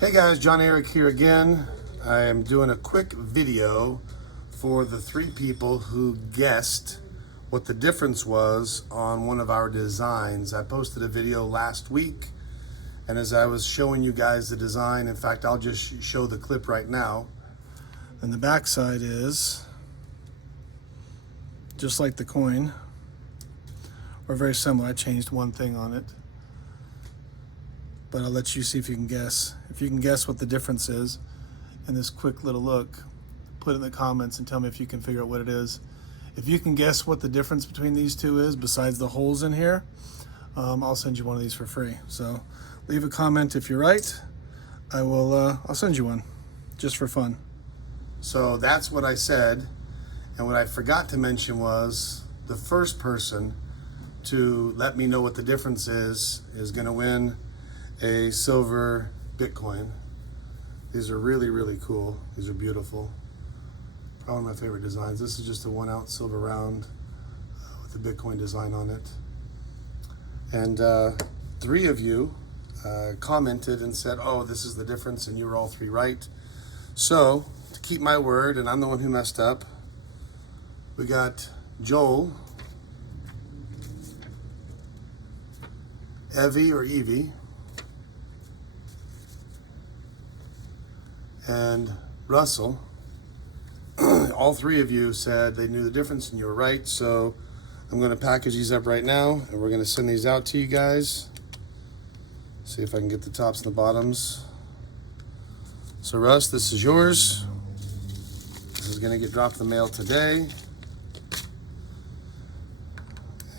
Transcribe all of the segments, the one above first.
Hey guys, John Eric here again. I am doing a quick video for the 3 people who guessed what the difference was on one of our designs. I posted a video last week, and as I was showing you guys the design, in fact, I'll just show the clip right now. And the back side is just like the coin, or very similar. I changed one thing on it, but I'll let you see if you can guess. If you can guess what the difference is in this quick little look, put it in the comments and tell me if you can figure out what it is. If you can guess what the difference between these two is, besides the holes in here, I'll send you one of these for free. So leave a comment if you're right. I'll send you one, just for fun. So that's what I said, and what I forgot to mention was the first person to let me know what the difference is gonna win a silver Bitcoin. These are really, really cool. These are beautiful. Probably my favorite designs. This is just a 1 ounce silver round with the Bitcoin design on it. And 3 of you commented and said, oh, this is the difference, and you were all 3 right. So to keep my word, and I'm the one who messed up, we got Joel, Evie or Evie, and Russell. All 3 of you said they knew the difference and you were right. So I'm going to package these up right now and we're going to send these out to you guys. See if I can get the tops and the bottoms. So Russ, this is yours. This is going to get dropped in the mail today.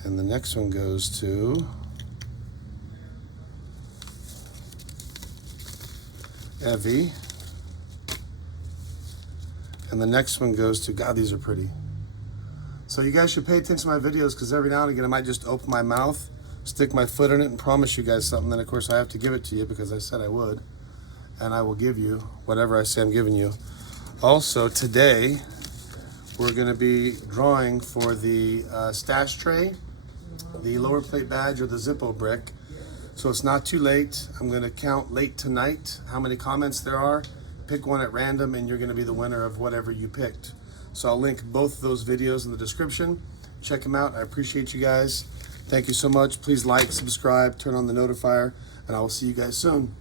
And the next one goes to Evie. And the next one goes to, God, these are pretty. So you guys should pay attention to my videos, because every now and again I might just open my mouth, stick my foot in it, and promise you guys something. Then of course I have to give it to you because I said I would. And I will give you whatever I say I'm giving you. Also today, we're gonna be drawing for the stash tray, the lower plate badge, or the Zippo brick. So it's not too late. I'm gonna count late tonight how many comments there are. Pick one at random and you're gonna be the winner of whatever you picked. So I'll link both of those videos in the description. Check them out. I appreciate you guys. Thank you so much. Please like, subscribe, turn on the notifier, and I will see you guys soon.